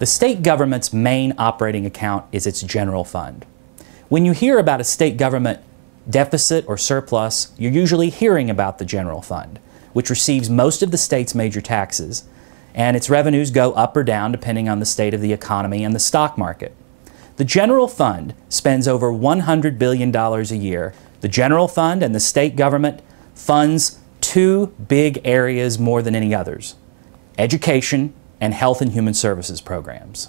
The state government's main operating account is its general fund. When you hear about a state government deficit or surplus, you're usually hearing about the general fund, which receives most of the state's major taxes, and its revenues go up or down depending on the state of the economy and the stock market. The general fund spends over $100 billion a year. The general fund and the state government funds two big areas more than any others: education and health and human services programs.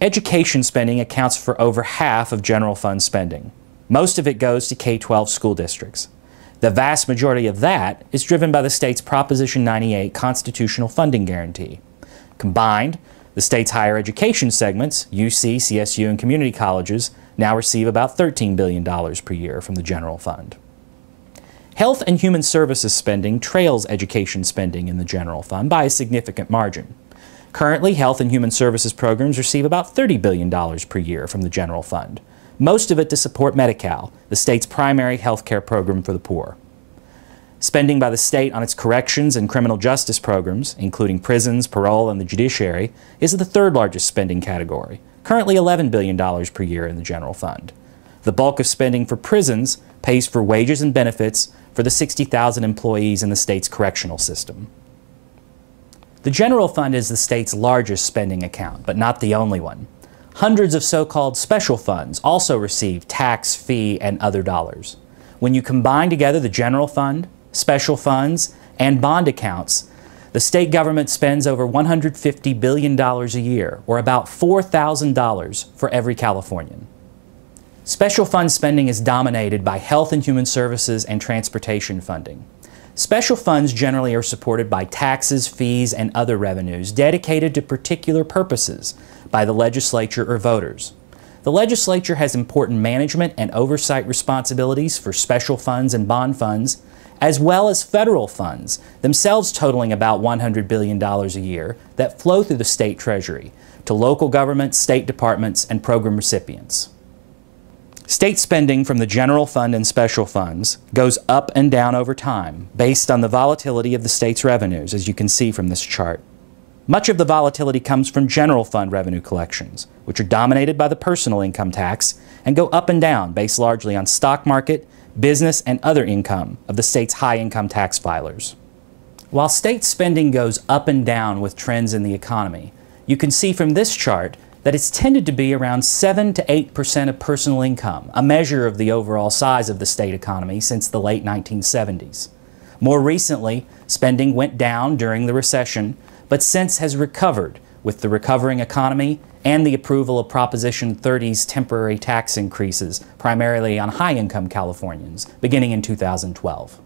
Education spending accounts for over half of general fund spending. Most of it goes to K-12 school districts. The vast majority of that is driven by the state's Proposition 98 constitutional funding guarantee. Combined, the state's higher education segments, UC, CSU, and community colleges, now receive about $13 billion per year from the general fund. Health and human services spending trails education spending in the general fund by a significant margin. Currently, health and human services programs receive about $30 billion per year from the general fund, most of it to support Medi-Cal, the state's primary health care program for the poor. Spending by the state on its corrections and criminal justice programs, including prisons, parole, and the judiciary, is the third largest spending category, currently $11 billion per year in the general fund. The bulk of spending for prisons pays for wages and benefits for the 60,000 employees in the state's correctional system. The general fund is the state's largest spending account, but not the only one. Hundreds of so-called special funds also receive tax, fee, and other dollars. When you combine together the general fund, special funds, and bond accounts, the state government spends over $150 billion a year, or about $4,000 for every Californian. Special fund spending is dominated by health and human services and transportation funding. Special funds generally are supported by taxes, fees, and other revenues dedicated to particular purposes by the legislature or voters. The legislature has important management and oversight responsibilities for special funds and bond funds, as well as federal funds, themselves totaling about $100 billion a year, that flow through the state treasury to local governments, state departments, and program recipients. State spending from the general fund and special funds goes up and down over time based on the volatility of the state's revenues, as you can see from this chart. Much of the volatility comes from general fund revenue collections, which are dominated by the personal income tax and go up and down based largely on stock market, business, and other income of the state's high-income tax filers. While state spending goes up and down with trends in the economy, you can see from this chart that it's tended to be around 7 to 8% of personal income, a measure of the overall size of the state economy since the late 1970s. More recently, spending went down during the recession, but since has recovered with the recovering economy and the approval of Proposition 30's temporary tax increases, primarily on high-income Californians, beginning in 2012.